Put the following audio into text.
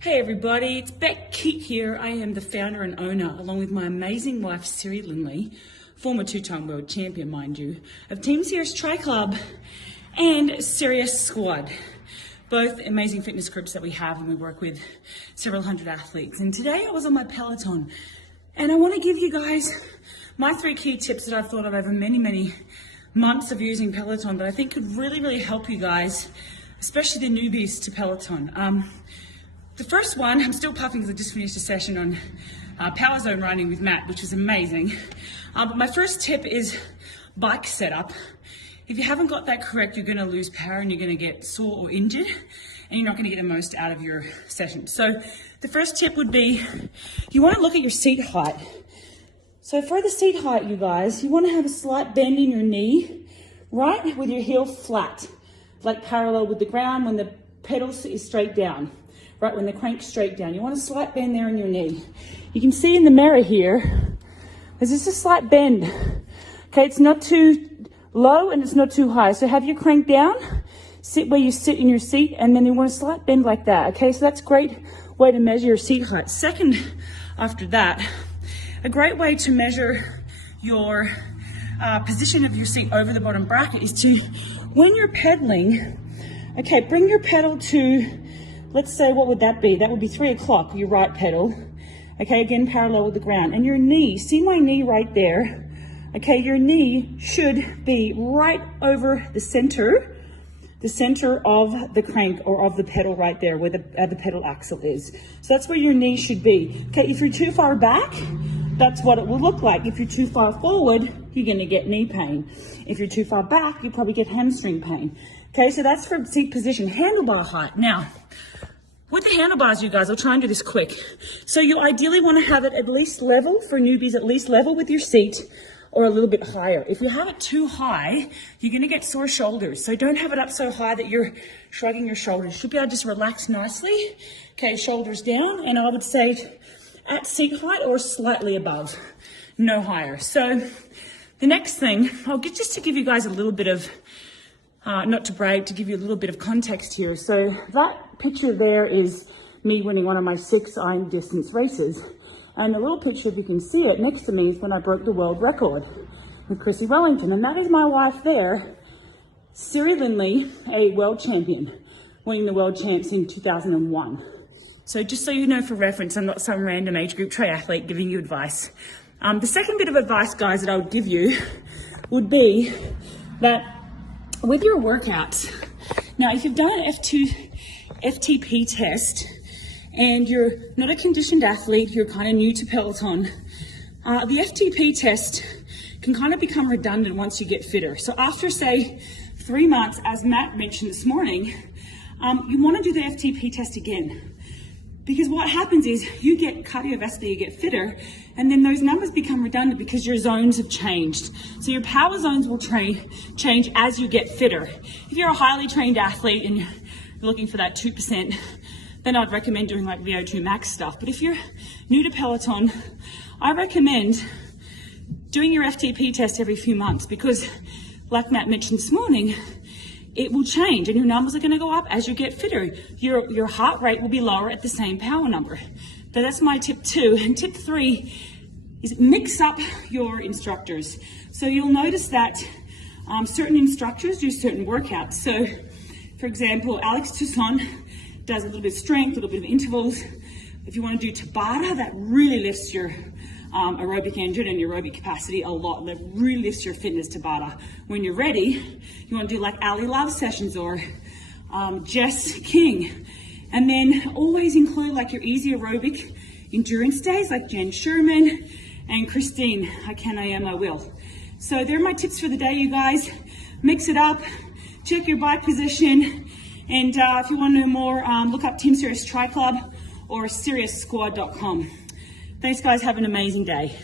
Hey everybody, it's Becky here. I am the founder and owner, along with my amazing wife Siri Linley, former two-time world champion, mind you, of Team Serious Tri Club and Serious Squad. Both amazing fitness groups that we have, and we work with several hundred athletes. And today I was on my Peloton, and I want to give you guys my 3 key tips that I've thought of over many months of using Peloton that I think could really help you guys, especially the newbies to Peloton. The first one, I'm still puffing because I just finished a session on power zone running with Matt, which was amazing. But my first tip is bike setup. If you haven't got that correct, you're going to lose power and you're going to get sore or injured, and you're not going to get the most out of your session. So the first tip would be, you want to look at your seat height. So for the seat height, you guys, you want to have a slight bend in your knee, right, with your heel flat, like parallel with the ground when the pedal is straight down. Right, when the crank's straight down. You want a slight bend there in your knee. You can see in the mirror here, there's just a slight bend. Okay, it's not too low and it's not too high. So have your crank down, sit where you sit in your seat, and then you want a slight bend like that. Okay, so that's a great way to measure your seat height. Second, after that, a great way to measure your position of your seat over the bottom bracket is to, when you're pedaling, okay, bring your pedal to, let's say, what would that be? That would be 3 o'clock, your right pedal. Okay, again, parallel with the ground. And your knee, see my knee right there? Okay, your knee should be right over the center of the crank or of the pedal right there where the pedal axle is. So that's where your knee should be. Okay, if you're too far back, that's what it will look like. If you're too far forward, you're gonna get knee pain. If you're too far back, you probably get hamstring pain. Okay, so that's for seat position. Handlebar height. Now, with the handlebars, you guys, I'll try and do this quick. So you ideally want to have it at least level, for newbies, at least level with your seat, or a little bit higher. If you have it too high, you're going to get sore shoulders. So don't have it up so high that you're shrugging your shoulders. You should be able to just relax nicely. Okay, shoulders down, and I would say at seat height or slightly above, no higher. So the next thing, just to give you guys a little bit of, not to brag, to give you a little bit of context here. So that picture there is me winning one of my 6 iron distance races. And the little picture, if you can see it, next to me is when I broke the world record with Chrissy Wellington. And that is my wife there, Siri Linley, a world champion, winning the world champs in 2001. So just so you know, for reference, I'm not some random age group triathlete giving you advice. The second bit of advice, guys, that I would give you would be that with your workouts, now if you've done an FTP test and you're not a conditioned athlete, you're kind of new to Peloton, the FTP test can kind of become redundant once you get fitter. So after, say, 3 months, as Matt mentioned this morning, you want to do the FTP test again. Because what happens is you get cardiovascular, you get fitter, and then those numbers become redundant because your zones have changed. So your power zones will change as you get fitter. If you're a highly trained athlete and you're looking for that 2%, then I'd recommend doing like VO2 max stuff. But if you're new to Peloton, I recommend doing your FTP test every few months because, like Matt mentioned this morning, it will change and your numbers are going to go up as you get fitter. Your heart rate will be lower at the same power number. So that's my tip 2. And tip 3 is mix up your instructors. So you'll notice that certain instructors do certain workouts. So, for example, Alex Toussaint does a little bit of strength, a little bit of intervals. If you want to do Tabata, that really lifts your aerobic engine and your aerobic capacity a lot. That really lifts your fitness, Tabata. When you're ready, you want to do like Ali Love sessions or Jess King. And then always include like your easy aerobic endurance days like Jen Sherman and Christine, I can, I am, I will. So they're my tips for the day, you guys. Mix it up, check your bike position, and if you want to know more, look up Team Serious Tri Club or SeriousSquad.com. Thanks, guys. Have an amazing day.